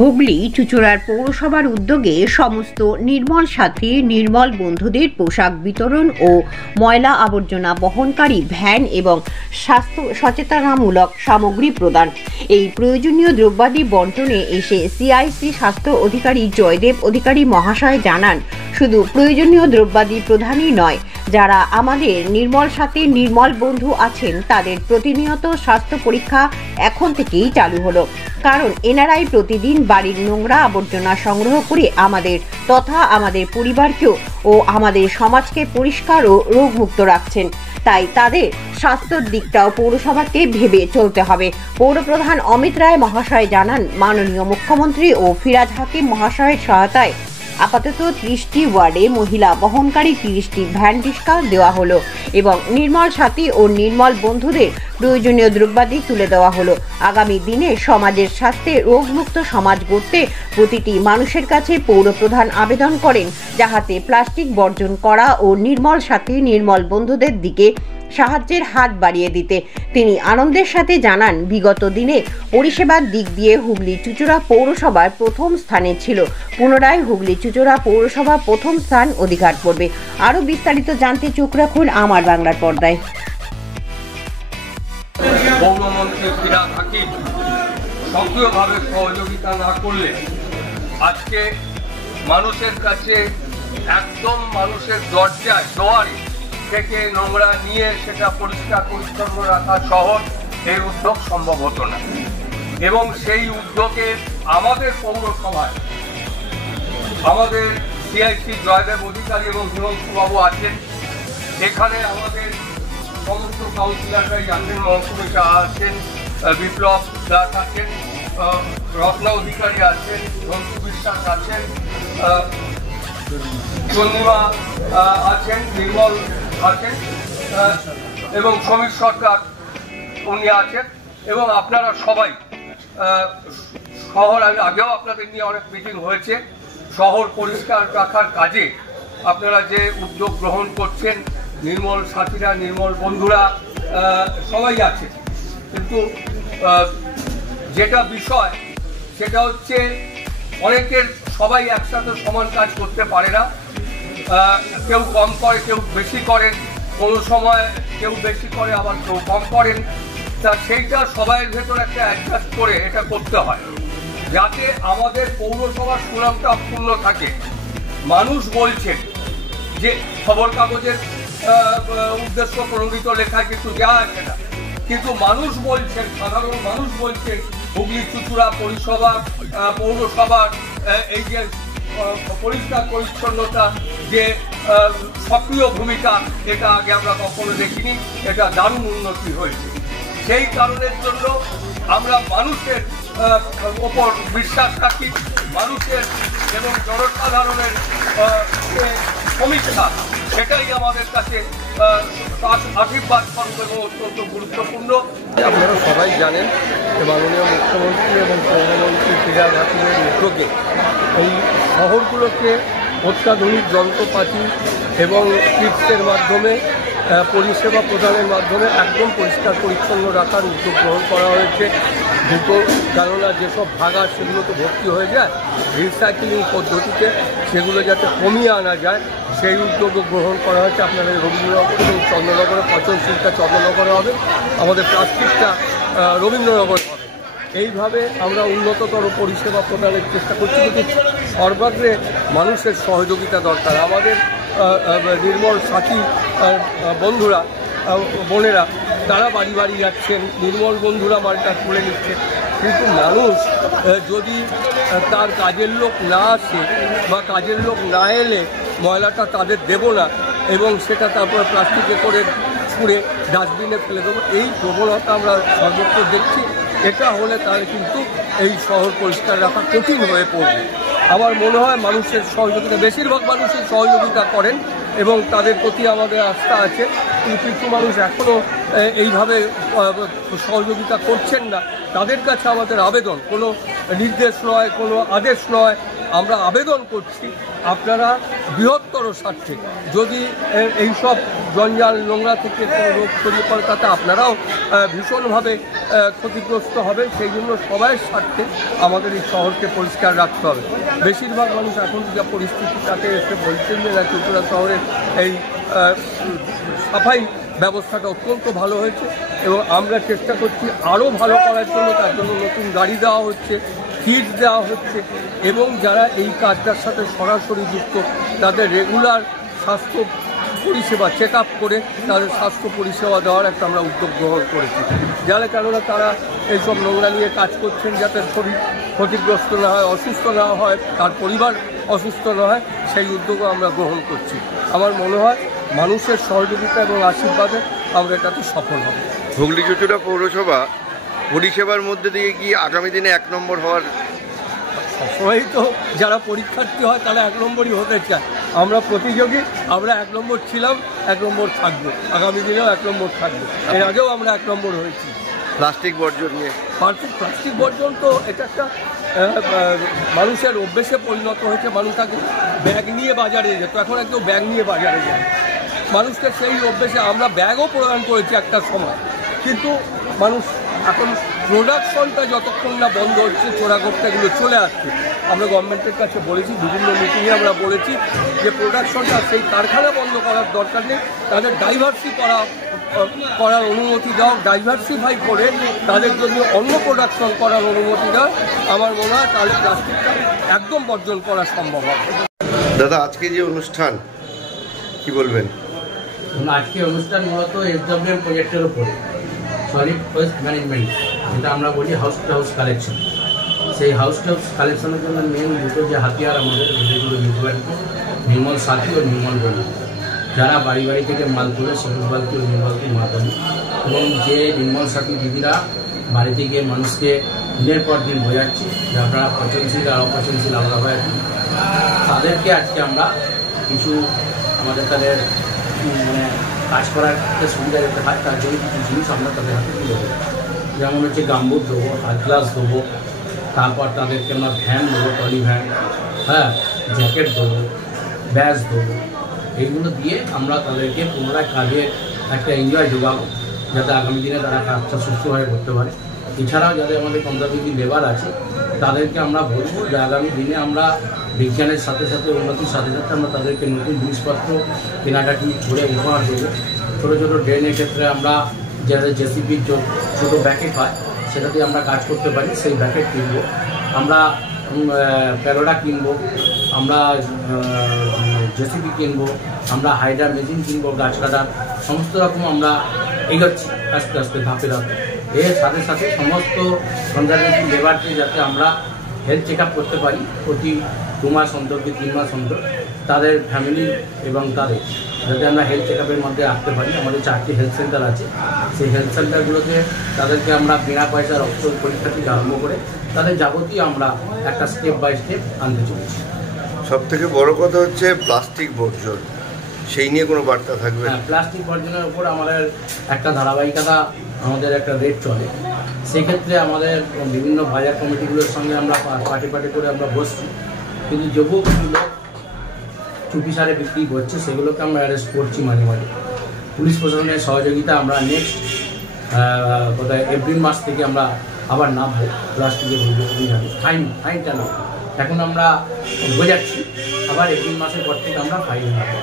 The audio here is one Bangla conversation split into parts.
হুগলি চুঁচুড়ার পৌরসভার উদ্যোগে সমস্ত নির্মল সাথী নির্মল বন্ধুদের পোশাক বিতরণ ও ময়লা আবর্জনা বহনকারী ভ্যান এবং স্বাস্থ্য সচেতনামূলক সামগ্রী প্রদান। এই প্রয়োজনীয় দ্রব্যাদি বন্টনে এসে সিআইসি স্বাস্থ্য অধিকারী জয়দেব অধিকারী মহাশয় জানান, শুধু প্রয়োজনীয় দ্রব্যাদি প্রদানই নয়, যারা আমাদের নির্মল সাথী নির্মল বন্ধু আছেন তাদের প্রতিনিয়ত স্বাস্থ্য পরীক্ষা এখন থেকেই চালু হলো। কারণ এনারাই প্রতিদিন বাড়ির নোংরা আবর্জনা সংগ্রহ করে আমাদের তথা আমাদের পরিবারকেও ও আমাদের সমাজকে পরিষ্কার ও রোগমুক্ত রাখছেন। তাই তাদের স্বাস্থ্যের দিকটাও পৌরসভাকে ভেবে চলতে হবে। পৌরপ্রধান অমিত রায় মহাশয় জানান, মাননীয় মুখ্যমন্ত্রী ও ফিরাজ হাকিম মহাশয়ের সহায়তায় আপাতত 30টি ওয়ার্ডে মহিলা বহনকারী 30টি ভ্যান রিক্সা দেওয়া হলো এবং নির্মল সাথী ও নির্মল বন্ধুদের প্রয়োজনীয় দ্রব্যাদি তুলে দেওয়া হলো। আগামী দিনে সমাজের স্বাস্থ্যে রোগমুক্ত সমাজ গড়তে প্রতিটি মানুষের কাছে পৌরপ্রধান আবেদন করেন যাহাতে প্লাস্টিক বর্জন করা ও নির্মল সাথী নির্মল বন্ধুদের দিকে সাহায্যের হাত বাড়িয়ে দিতে। তিনি আনন্দের সাথে জানান, বিগত দিনে পরিষেবার দিক দিয়ে হুগলি চুঁচুড়া পৌরসভার প্রথম স্থানে ছিল, পুনরায় হুগলি চুঁচুড়া পৌরসভা প্রথম স্থান অধিকার করবে। আরও বিস্তারিত জানতে চোখ রাখুন আমার বাংলার পর্দায়। পৌরমন্ত্রী ফিরাজ হাকিম সক্রিয়ভাবে সহযোগিতা না করলে আজকে মানুষের কাছে একদম মানুষের দরজায় দোয়ারে থেকে নোংরা নিয়ে সেটা পরিষ্কার পরিচ্ছন্ন রাখা সহ এই উদ্যোগ সম্ভব হতো না। এবং সেই উদ্যোগে আমাদের পৌরসভায় আমাদের সিআইসি জয়দেব অধিকারী এবং হিমন্তবাবু আছেন, এখানে আমাদের সমস্ত কাউন্সিলাররাই আছেন, মহকুমিকা আছেন, বিপ্লব দাস আছেন, রত্না অধিকারী আছেন, রন্তু বিশ্বাস আছেন, চন্দ্রিমা আছেন, নির্মল আছেন এবং সমীর সরকার উনি আছেন। এবং আপনারা সবাই শহর, আমি আগেও আপনাদের নিয়ে অনেক মিটিং হয়েছে, শহর পরিষ্কার রাখার কাজে আপনারা যে উদ্যোগ গ্রহণ করছেন, নির্মল সাথীরা নির্মল বন্ধুরা সবাই আছে। কিন্তু যেটা বিষয় সেটা হচ্ছে অনেকের সবাই একসাথে সমান কাজ করতে পারে না, কেউ কম করে কেউ বেশি করেন, কোনো সময় কেউ বেশি করে আবার কেউ কম করেন। তা সেইটা সবাইয়ের ভেতর একটা অ্যাডজাস্ট করে এটা করতে হয় যাতে আমাদের পৌরসভার সুনামটা অক্ষুণ্ণ থাকে। মানুষ বলছেন যে খবর কাগজের উদ্দেশ্য প্রণোদিত লেখায় কিন্তু যা আছে না, কিন্তু মানুষ বলছেন, সাধারণ মানুষ বলছেন হুগলি চুঁচুড়া পৌরসভার এই যে পরিষ্কার পরিচ্ছন্নতা যে সক্রিয় ভূমিকা, এটা আগে আমরা কখনো দেখিনি, এটা দারুণ উন্নতি হয়েছে। সেই কারণের জন্য আমরা মানুষের ওপর বিশ্বাস রাখি, মানুষের এবং জনসাধারণের যে সমীক্ষা সেটাই আমাদের কাছে আশীর্বাদ স্বরূপ এবং অত্যন্ত গুরুত্বপূর্ণ। আপনারা সবাই জানেন মাননীয় মুখ্যমন্ত্রী এবং পৌরমন্ত্রী ফিরাজ হাকিমের উদ্যোগে এই শহরগুলোকে অত্যাধুনিক যন্ত্রপাতি এবং কিটসের মাধ্যমে পরিষেবা প্রদানের মাধ্যমে একদম পরিষ্কার পরিচ্ছন্ন রাখার উদ্যোগ গ্রহণ করা হয়েছে। কেননা যেসব ভাগা সেগুলো তো ভর্তি হয়ে যায়, রিসাইক্লিং পদ্ধতিতে সেগুলো যাতে কমিয়ে আনা যায় সেই উদ্যোগও গ্রহণ করা হয়েছে। আপনাদের রবীন্দ্রনগর এবং চন্দ্রনগরে পচনশীলটা চন্দ্রনগরে হবে, আমাদের প্লাস্টিকটা রবীন্দ্রনগর হবে। এইভাবে আমরা উন্নততর পরিষেবা প্রদানের চেষ্টা করছি, কিন্তু সর্বাগ্রে মানুষের সহযোগিতা দরকার। আমাদের নির্মল সাথী বন্ধুরা বোনেরা তারা বাড়ি বাড়ি যাচ্ছেন, নির্মল বন্ধুরা মালটা তুলে নিচ্ছেন, কিন্তু মানুষ যদি তার কাজের লোক না আসে বা কাজের লোক না এলে ময়লাটা তাদের দেব না এবং সেটা তারপরে প্লাস্টিকে করে ছুঁড়ে ডাস্টবিনে ফেলে দেবো, এই প্রবণতা আমরা সর্বত্র দেখছি। এটা হলে তাহলে কিন্তু এই শহর পরিষ্কার রাখা কঠিন হয়ে পড়বে। আমার মনে হয় মানুষের সহযোগিতা, বেশিরভাগ মানুষই সহযোগিতা করেন এবং তাদের প্রতি আমাদের আস্থা আছে, কিন্তু কিছু মানুষ এখনও এইভাবে সহযোগিতা করছেন না। তাদের কাছে আমাদের আবেদন, কোনো নির্দেশ নয়, কোনো আদেশ নয়, আমরা আবেদন করছি আপনারা বৃহত্তর স্বার্থে যদি এইসব জঞ্জাল নোংরা থেকে কোনো রোগ ছড়িয়ে পড়ে তাতে আপনারাও ভীষণভাবে ক্ষতিগ্রস্ত হবে। সেই জন্য সবাইয়ের স্বার্থে আমাদের এই শহরকে পরিষ্কার রাখতে হবে। বেশিরভাগ মানুষ এখন যা পরিস্থিতি তাতে এসে বলছেন যে না ত্রিপুরা শহরের এই সাফাই ব্যবস্থাটা অত্যন্ত ভালো হয়েছে এবং আমরা চেষ্টা করছি আরও ভালো করার জন্য। তার জন্য নতুন গাড়ি দেওয়া হচ্ছে, কিট দেওয়া হচ্ছে এবং যারা এই কাজটার সাথে সরাসরি যুক্ত তাদের রেগুলার স্বাস্থ্য পরিষেবা চেক আপ করে তাদের স্বাস্থ্য পরিষেবা দেওয়ার একটা আমরা উদ্যোগ গ্রহণ করেছি। যারা কেননা তারা এইসব নোংরা নিয়ে কাজ করছেন যাতে শরীর ক্ষতিগ্রস্ত না হয়, অসুস্থ না হয়, তার পরিবার অসুস্থ না হয়, সেই উদ্যোগও আমরা গ্রহণ করছি। আমার মনে হয় মানুষের সহযোগিতা এবং আশীর্বাদে আমরা এটাতে সফল হব। হুগলি চুঁচুড়া পৌরসভা পরিষেবার মধ্যে দিয়ে কি আগামী দিনে 1 নম্বর হওয়ার? সবসময়ই তো যারা পরীক্ষার্থী হয় তারা 1 নম্বরই হতে চায়। আমরা প্রতিযোগী, আমরা 1 নম্বর ছিলাম, 1 নম্বর থাকবো, আগামী দিনেও 1 নম্বর থাকবো। এর আগেও আমরা 1 নম্বর হয়েছি। প্লাস্টিক বর্জন নিয়ে প্লাস্টিক বর্জন তো এটা একটা মানুষের অভ্যেসে পরিণত হয়েছে। মানুষ আগে ব্যাগ নিয়ে বাজারে যেত, এখন একদম ব্যাগ নিয়ে বাজারে যায়। মানুষকে সেই অভ্যেসে আমরা ব্যাগও প্রদান করেছি একটা সময়, কিন্তু মানুষ এখন প্রোডাকশনটা যতক্ষণ না বন্ধ হচ্ছে চোরাগোপ্তাগুলো চলে আসছে। আমরা গভর্নমেন্টের কাছে বলেছি, বিভিন্ন মিটিংয়ে আমরা বলেছি যে প্রোডাকশনটা সেই কারখানা বন্ধ করার দরকার নেই, তাদের করার অনুমতি দাও, ডাইভার্সিফাই করে তাদের জন্য অন্য প্রোডাকশন করার অনুমতি দাও। আমার মনে হয় তাহলে প্লাস্টিকটা একদম বর্জন করা সম্ভব হবে। দাদা, আজকে যে অনুষ্ঠান কি বলবেন? আজকে অনুষ্ঠান মূলত SWM প্রজেক্টের উপরে সলিড ওয়েস্ট ম্যানেজমেন্ট, যেটা আমরা বলি হাউস টু হাউস কালেকশন। সেই হাউস টু হাউস কালেকশনের জন্য মেন দুটো যে হাতিয়ার আমাদের নির্মল সাথী ও নির্মল বন্ধু, যারা বাড়ি বাড়ি থেকে মাল তুলে সবুজ বালতি ও নির্মলতির মাধ্যমে, এবং যে নির্মল সাথী দিদিরা বাড়িতে গিয়ে মানুষকে দিনের পর দিন বোঝাচ্ছে যে আপনারা পচনশীল আর অপচনশীল আলাদা হয়ে আছেন, তাদেরকে আজকে আমরা কিছু আমাদের তাদের মানে কাজ করার একটা সুবিধা দিতে হয়। তার জন্য কিছু জিনিস আমরা তাদের হাতে তুলে দেবো, যেমন হচ্ছে গামবুট দেবো, হাত গ্লাস দেবো, তারপর তাদেরকে আমরা ভ্যান দেবো, ট্রলি ভ্যান, হ্যাঁ, জ্যাকেট দেবো, ব্যাজ দেবো। এইগুলো দিয়ে আমরা তাদেরকে পুনরায় কাজে একটা এনজয় যোগাবো, যাতে আগামী দিনে তারা কাজটা সুস্থভাবে করতে পারে। এছাড়াও যাদের আমাদের কনজারভেটিভ লেবার আছে তাদেরকে আমরা বলবো যে আগামী দিনে আমরা বিজ্ঞানের সাথে সাথে উন্নতির সাথে সাথে আমরা তাদেরকে নতুন জিনিসপত্র কেনাকাটি করে উপহার দেবো। ছোটো ছোটো ড্রেনের ক্ষেত্রে আমরা যাদের জেসিবির ছোটো ব্যাকেট হয় সেটাতে আমরা কাজ করতে পারি, সেই ব্যাকেট কিনবো আমরা, প্যারোডা কিনবো আমরা, জেসিবি কিনবো আমরা, হাইডার মেশিন কিনবো, গাছ কাটার সমস্ত রকম আমরা এগোচ্ছি আস্তে আস্তে ধাপে ধাপে। এর সাথে সাথে সমস্ত কনজারভেটিভ লেবারকে যাতে আমরা হেলথ চেক আপ করতে পারি প্রতি 2 মাস অন্তর কি 3 মাস অন্তর, তাদের ফ্যামিলি এবং তাদের যাতে আমরা হেলথ চেক আপের মধ্যে রাখতে পারি। আমাদের 4টি হেলথ সেন্টার আছে, সেই হেলথ সেন্টারগুলোতে তাদেরকে আমরা বিনা পয়সা রক্ত পরীক্ষা থেকে আরম্ভ করে তাদের যাবতীয় আমরা একটা স্টেপ বাই স্টেপ আনতে চলেছি। সব থেকে বড় কথা হচ্ছে প্লাস্টিক বর্জন, সেই নিয়ে কোনো বার্তা থাকবে? হ্যাঁ, প্লাস্টিক বর্জনের উপর আমাদের একটা ধারাবাহিকতা, আমাদের একটা রেট চলে। সেক্ষেত্রে আমাদের বিভিন্ন বাজার কমিটিগুলোর সঙ্গে আমরা পার্টি করে আমরা বসছি, কিন্তু যবু কিছু লোক চুপিসারে বিক্রি করছে সেগুলোকে আমরা অ্যারেস্ট করছি মাঝে মাঝে। পুলিশ প্রশাসনের সহযোগিতা আমরা নেক্সট কোথায় এপ্রিল মাস থেকে আমরা আবার নামবো প্লাস্টিকের অভিযানে। ফাইনটা না, এখন আমরা বোঝাচ্ছি, আবার এপ্রিল মাসের পর থেকে আমরা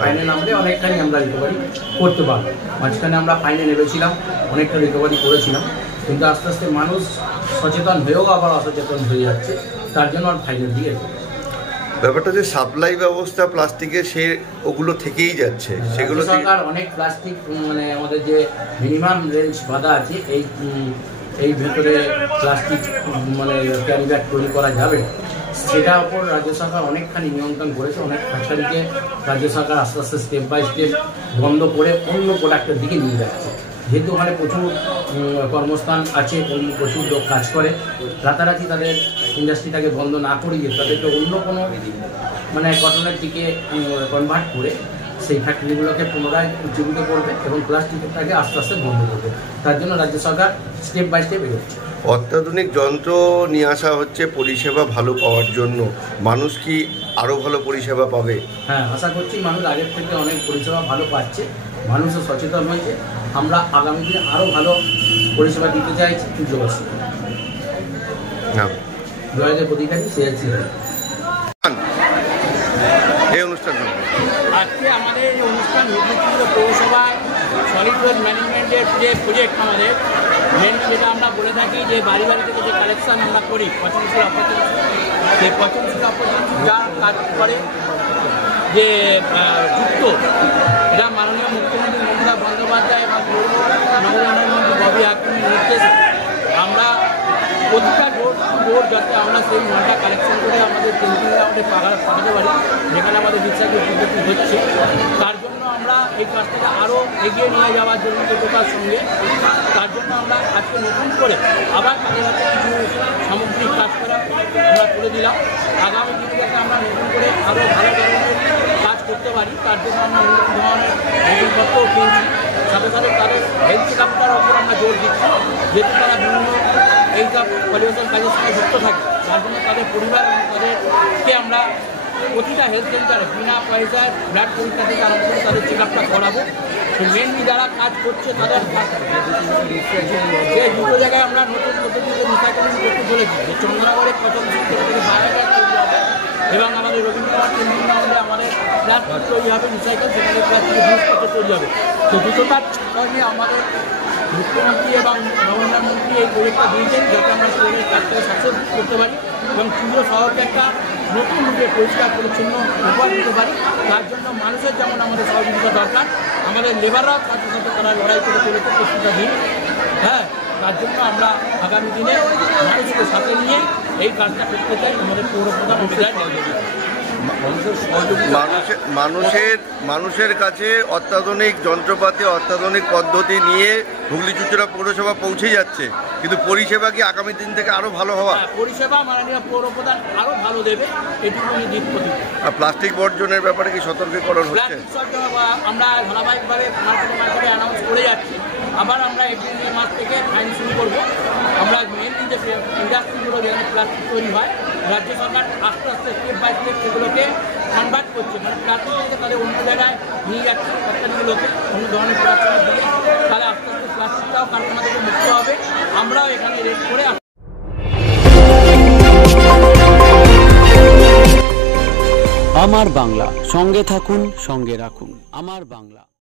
ফাইনে নামলে অনেকখানি আমরা রিকভারি করতে পারবো। মাঝখানে আমরা ফাইনে নেমেছিলাম, অনেকটা রিকভারি করেছিলাম, কিন্তু আস্তে আস্তে মানুষ সচেতন হয়েও আবার অসচেতন হয়ে যাচ্ছে, তার জন্য আর ফাইনের দিকে ব্যাপারটা যে সাপ্লাই ব্যবস্থা প্লাস্টিকের সে ওগুলো থেকেই যাচ্ছে, সেগুলো সরকার অনেক প্লাস্টিক মানে আমাদের যে মিনিমাম রেঞ্জ বাধা আছে এই ভেতরে প্লাস্টিক মানে ক্যারি ব্যাগ তৈরি করা যাবে, সেটার উপর রাজ্য সরকার অনেকখানি নিয়ন্ত্রণ করেছে। অনেক ফ্যাক্টরিকে রাজ্য সরকার আস্তে আস্তে স্টেপ বাই স্টেপ বন্ধ করে অন্য প্রোডাক্টের দিকে নিয়ে যাচ্ছে। যেহেতু ওখানে প্রচুর কর্মস্থান আছে, প্রচুর লোক কাজ করে, রাতারাতি তাদের ইন্ডাস্ট্রিটাকে বন্ধ না করিয়ে তাদেরকে অন্য কোনো মানে কটনের দিকে কনভার্ট করে সেই ফ্যাক্টরিগুলোকে পুনরায় উজ্জীবিত করবে এবং প্লাস্টিকটাকে আস্তে আস্তে বন্ধ করবে। তার জন্য রাজ্য সরকার স্টেপ বাই স্টেপ এগোচ্ছে। অত্যাধুনিক যন্ত্র নিয়ে আসা হচ্ছে পরিষেবা ভালো পাওয়ার জন্য। মানুষ কি আরও ভালো পরিষেবা পাবে? হ্যাঁ, আশা করছি মানুষ আগের থেকে অনেক পরিষেবা ভালো পাচ্ছে, মানুষও সচেতন হয়েছে। আমরা আগামী দিনে আরও ভালো পরিষেবা দিতে চাইছি পুজোবাসী। জয়দেব অধিকারী, সিএলসি। এই অনুষ্ঠান আজকে আমাদের এই অনুষ্ঠান হুগলি পৌরসভা সলিড ওয়েস্ট ম্যানেজমেন্টের যে প্রজেক্ট, আমাদের মেনলি যেটা আমরা বলে থাকি যে বাড়ি বাড়ি থেকে যে কালেকশন আমরা করি পচনশীল অপচনশীল, সেই পচনশীল অপচনশীল যা কাজ করে যে যুক্ত, এটা মাননীয় মুখ্যমন্ত্রী মমতা বন্দ্যোপাধ্যায় এবং নগর উন্নয়নমন্ত্রী ববি হাকিমের নির্দেশে আমরা প্রতিটা ডোর যাতে আমরা সেই মালটা কালেকশন করে আমাদের কেন্দ্রীয় রাউন্ডে পাঠাতে পারি, যেখানে আমাদের রিসাইকেল পদ্ধতি হচ্ছে। তার জন্য আমরা এই কাজটাকে আরও এগিয়ে নিয়ে যাওয়ার জন্য দ্রুততার সঙ্গে, তার জন্য আমরা আজকে নতুন করে আবার তাদের হাতে কিছু সামগ্রিক কাজ করা আমরা করে দিলাম। আগামী দিনে যাতে আমরা নতুন করে আরও ভালো ধরনের কাজ করতে পারি, তার জন্য আমরা নতুন ধরনের নতুনপত্রও কিনছি। সাথে সাথে তাদের হেলথ চেক আপটার ওপর আমরা জোর দিচ্ছি, যেহেতু তারা বিভিন্ন এইসব পরিবেশন কাজের সঙ্গে যুক্ত থাকে। তার জন্য তাদের পরিবার এবং তাদেরকে আমরা প্রতিটা হেলথ সেন্টারে বিনা পয়সায় ব্লাড পরীক্ষা থেকে আরম্ভ করে তাদের চেক আপটা করাবো। তো মেনলি যারা কাজ করছে তাদের যে দুটো জায়গায় আমরা নতুন পদ্ধতিতে রিসাইকেলিং করতে চলেছি, যে চন্দ্রনগরে পচনশীল থেকে বায়োগ্যাস তৈরি হবে এবং আমাদের রবীন্দ্রনাথ কেন্দ্রীয় গ্রাউন্ডে আমাদের প্লাস্টিক তৈরি হবে রিসাইকেল, সেখানে প্লাস্টিকের জিনিসপত্র তৈরি হবে। তো দুটোটার সঙ্গে আমাদের মুখ্যমন্ত্রী এবং নবীনমন্ত্রী এই প্রজেক্টটা দিয়েছেন, যাতে আমরা শহরের কাজটাকে সাকসেস করতে পারি এবং পুরো শহরকে একটা নতুন রূপে পরিষ্কার পরিচ্ছন্ন উপহার দিতে পারি। তার জন্য মানুষের যেমন আমাদের সহযোগিতা দরকার, আমাদের লেবাররাও সাথে সাথে তারা লড়াই করে চলেছে প্রত্যেকটা দিন। হ্যাঁ, তার জন্য আমরা আগামী দিনে মানুষকে সাথে নিয়ে এই কাজটা করতে চাই। আমাদের পৌরপ্রধান অভিযান মানুষের কাছে অত্যাধুনিক যন্ত্রপাতি, অত্যাধুনিক পদ্ধতি নিয়ে হুগলি চুঁচুড়া পৌরসভা পৌঁছে যাচ্ছে, কিন্তু পরিষেবা কি আগামী দিন থেকে আরো ভালো হওয়া? পরিষেবা মাননীয় পৌরপ্রধান আরো ভালো দেবে, এটুকুনি দিক প্রতি। আর প্লাস্টিক বর্জনের ব্যাপারে কি সতর্কীকরণ হচ্ছে? আমরা ধারাবাহিকভাবে মার্কেটে অ্যানাউন্স করে যাচ্ছি। আবার আমরা এপ্রিল মাস থেকে ফাইন শুরু করবো। আমরা মেনলি যে ইন্ডাস্ট্রিগুলো যেখানে প্লাস্টিক তৈরি হয়, রাজ্য সরকার আস্তে আস্তে স্টেপ বাই স্টেপ সেগুলোকে কনভার্ট করছে, মানে প্লাস্টিক থেকে তাদের অন্য জায়গায় নিয়ে যাচ্ছে ফ্যাক্টরিগুলোকে, অন্য ধরনের প্রোডাকশনের দিকে। তাহলে আস্তে আস্তে প্লাস্টিকটাও কারখানা থেকে মুক্ত হবে। আমরাও এখানে রেড করে আমার বাংলা, সঙ্গে থাকুন, সঙ্গে রাখুন আমার বাংলা।